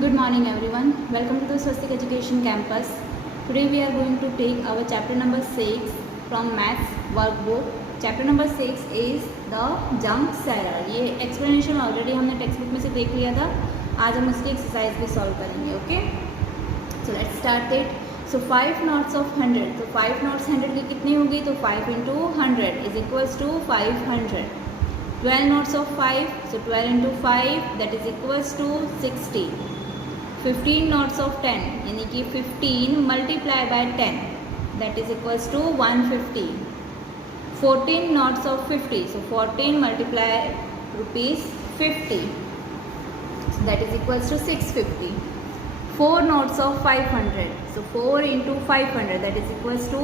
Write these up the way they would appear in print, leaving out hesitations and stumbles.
Good morning everyone. Welcome to the Swastik Education Campus. Today we are going to take our chapter number 6 from Maths workbook. Chapter number 6 is the jump error. ये explanation already हमने text book में से देख लिया था. आज हम उसकी एक्सरसाइज भी सॉल्व करेंगे. Okay, so let's start it. So 5 knots of 100. तो 5 knots 100 की कितनी होगी? तो 5 into 100 is equals to 500. 12 knots of 5, so 12 into 5 that is equals to 60. 15 knots of 10 यानी कि 15 multiply by 10 that is equals to 150. 14 knots of 50, so 14 multiply rupees 50, so that is equals to 650. 4 knots of 500, so 4 into 500 that is equals to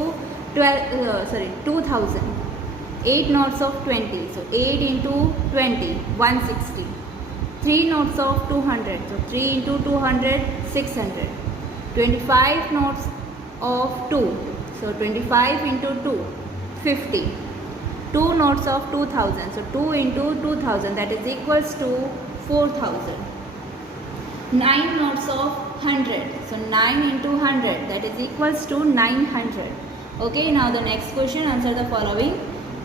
2000. 8 knots of 20, so 8 into 20 160. 3 knots of 200, so 3 into 200 600. 25 knots of 2, so 25 into 2 50. 2 knots of 2000, so 2 into 2000 that is equals to 4000. 9 knots of 100, so 9 into 100 that is equals to 900. Okay, now the next question, answer the following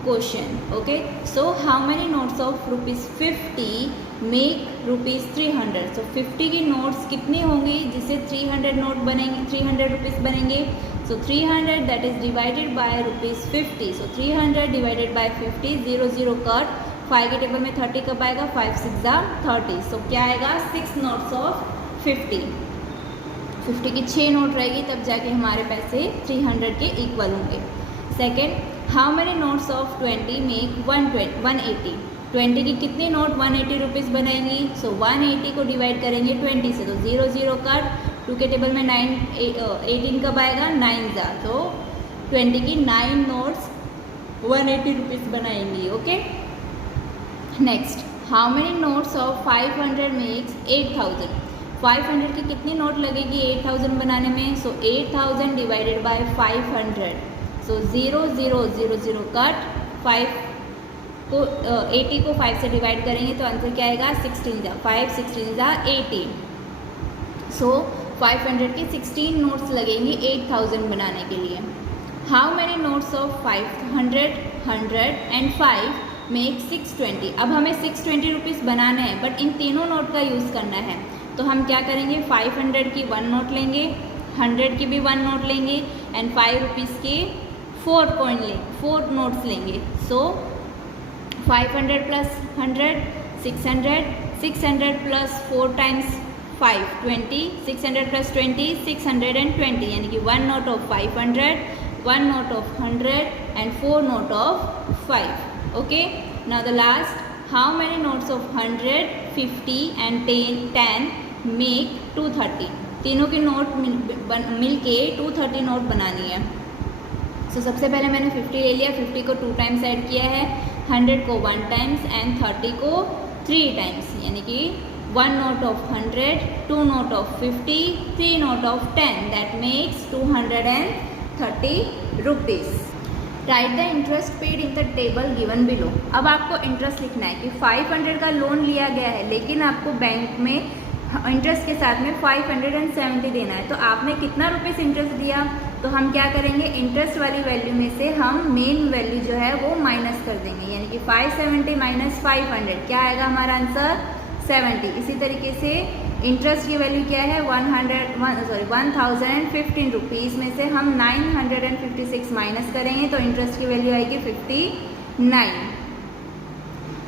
question. Okay, so how many notes of rupees 50 make rupees 300? So 50 की notes कितनी होंगी जिससे 300 note बनेंगे, 300 rupees बनेंगे? So 300 that is divided by rupees 50. So 300 divided by 50, 0 0 cut. 5 के table में 30 कब आएगा? 5 6 30. So क्या आएगा? 6 नोट्स ऑफ 50. 50 की 6 नोट रहेगी तब जाके हमारे पैसे 300 के इक्वल होंगे. Second, how many notes of 20 make 180? 20 की कितनी नोट 180 रुपीज़ बनाएंगी? सो 180 को डिवाइड करेंगे 20 से, तो 0 0 कट. 2 के टेबल में 18 कब आएगा? 9 जा, तो 20 की 9 नोट्स 180 रुपीज़ बनाएंगी. Okay, next, how many notes of 500 makes 8000? 500 की कितनी नोट लगेगी 8000 बनाने में? सो 8000 डिवाइडेड बाय 500, सो 0 0 0 0 कट. 5 को 80 को 5 से डिवाइड करेंगे तो आंसर क्या आएगा? 16 जा, 5 16 जा 18. सो 500 की 16 नोट्स लगेंगी 8000 बनाने के लिए. How many notes of 500 100 and 5 make 620? अब हमें 620 रुपीज़ बनाना है, बट इन तीनों नोट का यूज़ करना है. तो हम क्या करेंगे? 500 की 1 नोट लेंगे, 100 की भी 1 नोट लेंगे एंड 5 रुपीज़ के 4 नोट्स लेंगे. सो 500 प्लस 100 600, 600 प्लस 4 टाइम्स 5 20, 600 प्लस 20 620, यानी कि 1 note of 500, 1 note of 100 and 4 note of 5. Okay, now the last, how many notes of 100 50 and 10 make 230? तीनों की नोट मिल के 230 नोट बनानी है. सो सबसे पहले मैंने 50 ले लिया, 50 को 2 टाइम्स ऐड किया है, 100 को 1 टाइम्स एंड 30 को 3 टाइम्स, यानी कि 1 note of 100, 2 note of 50, 3 note of 10 that makes 230 rupees. Right the interest paid in the table given below. अब आपको इंटरेस्ट लिखना है कि 500 का लोन लिया गया है, लेकिन आपको बैंक में इंटरेस्ट के साथ में 570 देना है. तो आपने कितना रुपीज़ इंटरेस्ट दिया? तो हम क्या करेंगे? इंटरेस्ट वाली वैल्यू में से हम मेन वैल्यू जो है वो माइनस कर देंगे, यानी कि 570 माइनस 500 क्या आएगा हमारा आंसर? 70. इसी तरीके से इंटरेस्ट की वैल्यू क्या है? 1015 रुपीज़ में से हम 956 माइनस करेंगे तो इंटरेस्ट की वैल्यू आएगी 59.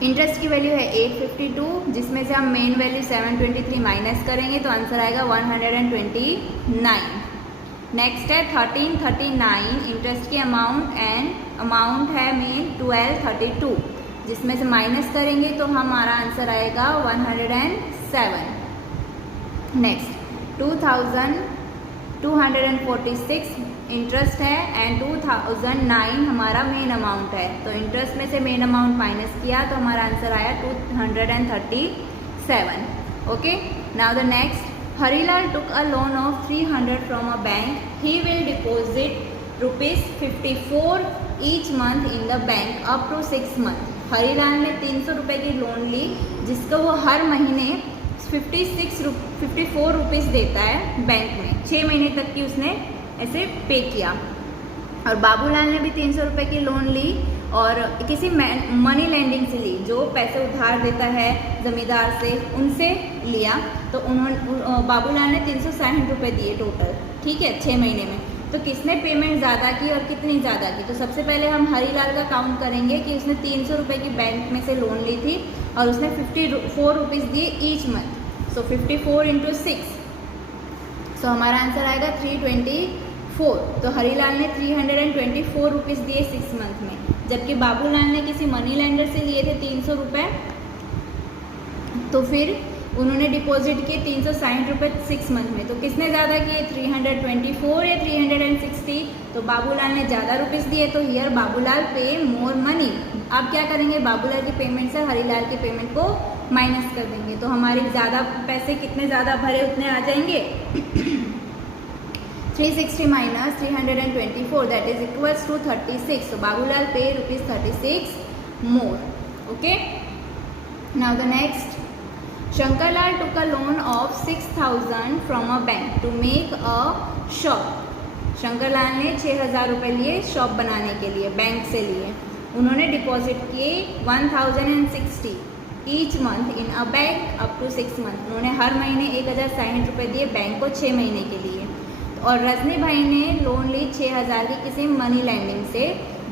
इंटरेस्ट की वैल्यू है 852, जिसमें से हम मेन वैल्यू 723 माइनस करेंगे तो आंसर आएगा 129. नेक्स्ट है 1339, इंटरेस्ट की अमाउंट एंड अमाउंट है मेन 1232, जिसमें से माइनस करेंगे तो हमारा आंसर आएगा 107. नेक्स्ट 2246 इंटरेस्ट है एंड 2009 हमारा मेन अमाउंट है. तो इंटरेस्ट में से मेन अमाउंट माइनस किया तो हमारा आंसर आया 237. Okay, now the next, Harilal took a loan of 300 from a bank. He will deposit rupees 54 each month in the bank up to 6 months. Harilal ने 300 रुपये की लोन ली जिसको वो हर महीने 54 रुपीज़ देता है बैंक में। 6 महीने तक की उसने ऐसे पे किया। और बाबूलाल ने भी 300 रुपये की लोन ली और किसी मनी लेंडिंग से ली, जो पैसे उधार देता है ज़मींदार से, उनसे लिया। तो उन्होंने बाबूलाल ने 360 रुपये दिए टोटल, ठीक है, 6 महीने में। तो किसने पेमेंट ज़्यादा की और कितनी ज़्यादा की? तो सबसे पहले हम हरीलाल का काउंट करेंगे कि उसने 300 रुपये की बैंक में से लोन ली थी और उसने 54 रुपीज़ दिए ईच मंथ। सो 54 इंटू 6, सो हमारा आंसर आएगा 324। तो हरीलाल ने 324 रुपीज़ दिए 6 मंथ में, जबकि बाबूलाल ने किसी मनी लेंडर से लिए थे 300 रुपये। तो फिर उन्होंने डिपॉजिट किए 360 रुपये 6 मंथ में। तो किसने ज़्यादा किए, 324 या 360? तो बाबूलाल ने ज़्यादा रुपीज़ दिए, तो हियर बाबूलाल पे मोर मनी। अब क्या करेंगे, बाबूलाल की पेमेंट से हरीलाल की पेमेंट को माइनस कर देंगे। तो हमारे ज़्यादा पैसे कितने ज़्यादा भरे उतने आ जाएंगे। 360 minus 324 that is equals to 36। तो बाबूलाल पे ₹36 more. Okay, now the next, Shankarlal took a loan of 6,000 from a bank to make a shop. Shankarlal ने 6,000 रुपये लिए शॉप बनाने के लिए, बैंक से लिए। उन्होंने डिपॉजिट किए 1060 each month in a bank up to 6 month. उन्होंने हर महीने 1,060 रुपये दिए बैंक को 6 महीने के लिए। और रजनी भाई ने लोन ली 6,000 की किसी मनी लेंडिंग से,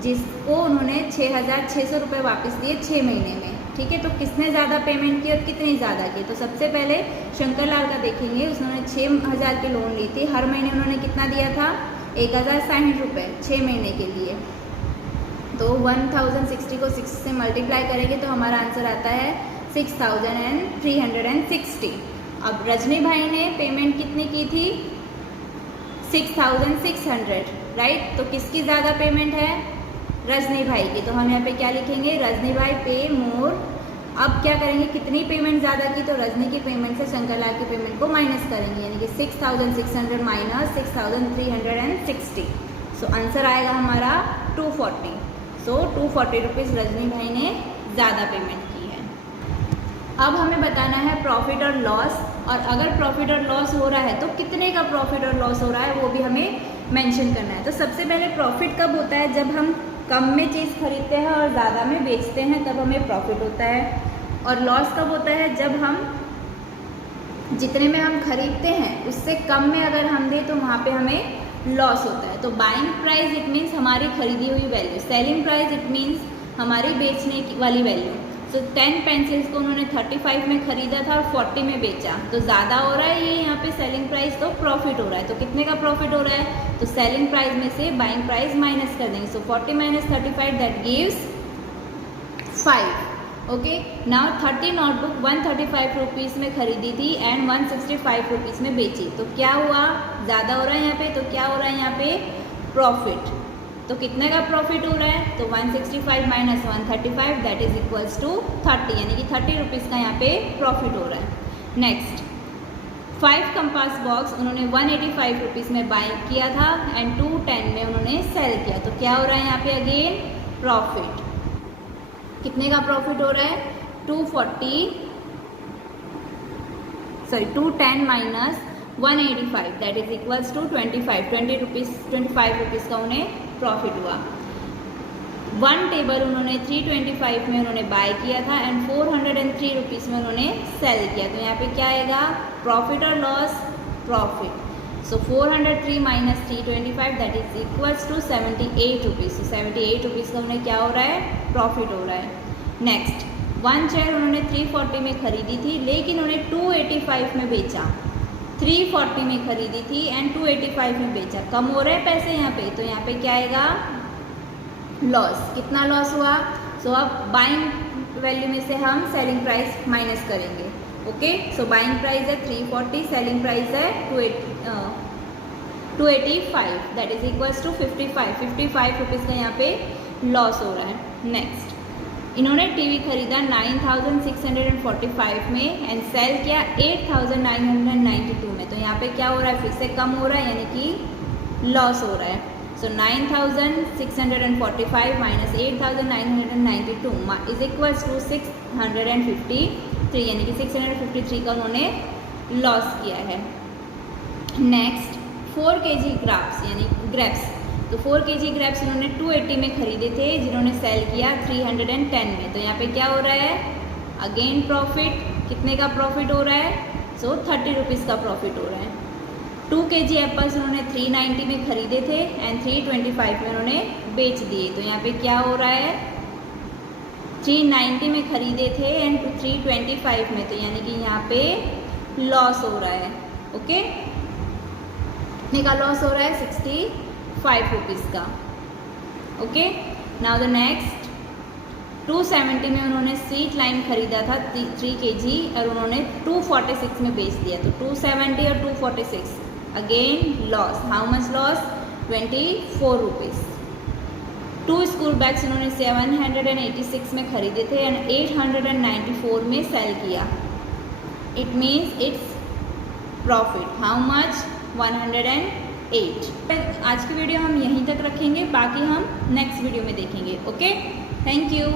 जिसको उन्होंने 6,600 रुपये वापस दिए 6 महीने में, ठीक है। तो किसने ज़्यादा पेमेंट की और कितनी ज़्यादा की? तो सबसे पहले शंकरलाल का देखेंगे। उन्होंने 6,000 की लोन ली थी, हर महीने उन्होंने कितना दिया था, 1,060 रुपये 6 महीने के लिए। तो 1060 को 6 से मल्टीप्लाई करेंगे तो हमारा आंसर आता है 6,360। अब रजनी भाई ने पेमेंट कितनी की थी, 6,600, राइट। तो किसकी ज़्यादा पेमेंट है, रजनी भाई की। तो हम यहाँ पे क्या लिखेंगे, रजनी भाई पे मोर। अब क्या करेंगे, कितनी पेमेंट ज़्यादा की? तो रजनी की पेमेंट से शंकरलाल की पेमेंट को माइनस करेंगे, यानी कि 6,600 माइनस 6,360। सो आंसर आएगा हमारा 240। सो 240 रुपीज़ रजनी भाई ने ज़्यादा पेमेंट की है। अब हमें बताना है प्रॉफिट और लॉस, और अगर प्रॉफिट और लॉस हो रहा है तो कितने का प्रॉफिट और लॉस हो रहा है वो भी हमें मेंशन करना है। तो सबसे पहले प्रॉफिट कब होता है, जब हम कम में चीज़ खरीदते हैं और ज़्यादा में बेचते हैं, तब हमें प्रॉफिट होता है। और लॉस कब होता है, जब हम जितने में हम खरीदते हैं उससे कम में अगर हम दें तो वहाँ पे हमें लॉस होता है। तो बाइंग प्राइस इट मीन्स हमारी खरीदी हुई value, selling price it means हमारी बेचने वाली वैल्यू। सो 10 पेंसिल्स को उन्होंने 35 में खरीदा था और 40 में बेचा, तो ज़्यादा हो रहा है ये यहाँ पे सेलिंग प्राइस, तो प्रॉफिट हो रहा है। तो कितने का प्रॉफिट हो रहा है, तो सेलिंग प्राइस में से बाइंग प्राइस माइनस कर देंगे। सो 40 minus 35 that gives 5। Okay, now 30 notebook 135 rupees में खरीदी थी एंड 165 रुपीज़ में बेची। तो क्या हुआ, ज़्यादा हो रहा है यहाँ पे, तो क्या हो रहा है यहाँ पे, प्रॉफिट। तो कितने का प्रॉफिट हो रहा है, तो 165 minus 135 that is equals to 30, यानी कि 30 रुपीज़ का यहाँ पे प्रॉफिट हो रहा है। नेक्स्ट, 5 कंपास बॉक्स उन्होंने 185 रुपीज़ में बाय किया था एंड 210 में उन्होंने सेल किया। तो क्या हो रहा है यहाँ पे, अगेन प्रॉफिट। कितने का प्रॉफिट हो रहा है, 210 minus 185 that is equals to 25 rupees का उन्हें प्रॉफिट हुआ। 1 टेबल उन्होंने 325 में उन्होंने बाय किया था एंड 403 रुपीज़ में उन्होंने सेल किया। तो यहाँ पे क्या आएगा, प्रॉफिट और loss, profit. So 403 minus 325 that is equals to 78 rupees. तो 78 रुपीज़ का उन्हें क्या हो रहा है, प्रॉफिट हो रहा है। नेक्स्ट, 1 चेयर उन्होंने 340 में खरीदी थी लेकिन उन्हें 285 में बेचा। 340 में खरीदी थी एंड 285 में बेचा, कम हो रहे हैं पैसे यहाँ पे। तो यहाँ पे क्या आएगा, लॉस। कितना लॉस हुआ, सो अब बाइंग वैल्यू में से हम सेलिंग प्राइस माइनस करेंगे। ओके, सो बाइंग प्राइस है 340, सेलिंग प्राइस है 285 that is equals to 55 rupees का यहाँ पे लॉस हो रहा है। नेक्स्ट, इन्होंने टीवी खरीदा 9,645 में एंड सेल किया 8,992 में। तो यहाँ पे क्या हो रहा है, फिर से कम हो रहा है, यानी कि लॉस हो रहा है। सो 9,645 माइनस 8,992 इज इक्वल्स टू 650 3 यानी कि 653 का उन्होंने लॉस किया है। नेक्स्ट 4 kg ग्रेप्स यानी ग्रेप्स, तो 4 kg ग्रेप्स इन्होंने 280 में खरीदे थे, जिन्होंने सेल किया 310 में। तो यहाँ पे क्या हो रहा है, अगेन प्रॉफिट, कितने का प्रॉफिट हो रहा है, सो 30 रुपीज़ का प्रॉफिट हो रहा है। 2 kg एप्पल्स उन्होंने 390 में खरीदे थे एंड 325 में उन्होंने बेच दिए। तो यहाँ पे क्या हो रहा है, 390 में खरीदे थे एंड 325 में, तो यानी कि यहाँ पे लॉस हो रहा है। ओके, कितने का लॉस हो रहा है, 65 रुपीज़ का। ओके, नाउ द नेक्स्ट 270 में उन्होंने स्वीट लाइम खरीदा था 3 kg और उन्होंने 246 में बेच दिया। तो 270 और 246 again loss, how much loss, 24 rupees. 2 school bags उन्होंने 786 में खरीदे थे एंड 894 में सेल किया। It means its profit, how much, 108। आज की वीडियो हम यहीं तक रखेंगे, बाकी हम नेक्स्ट वीडियो में देखेंगे। Okay, thank you.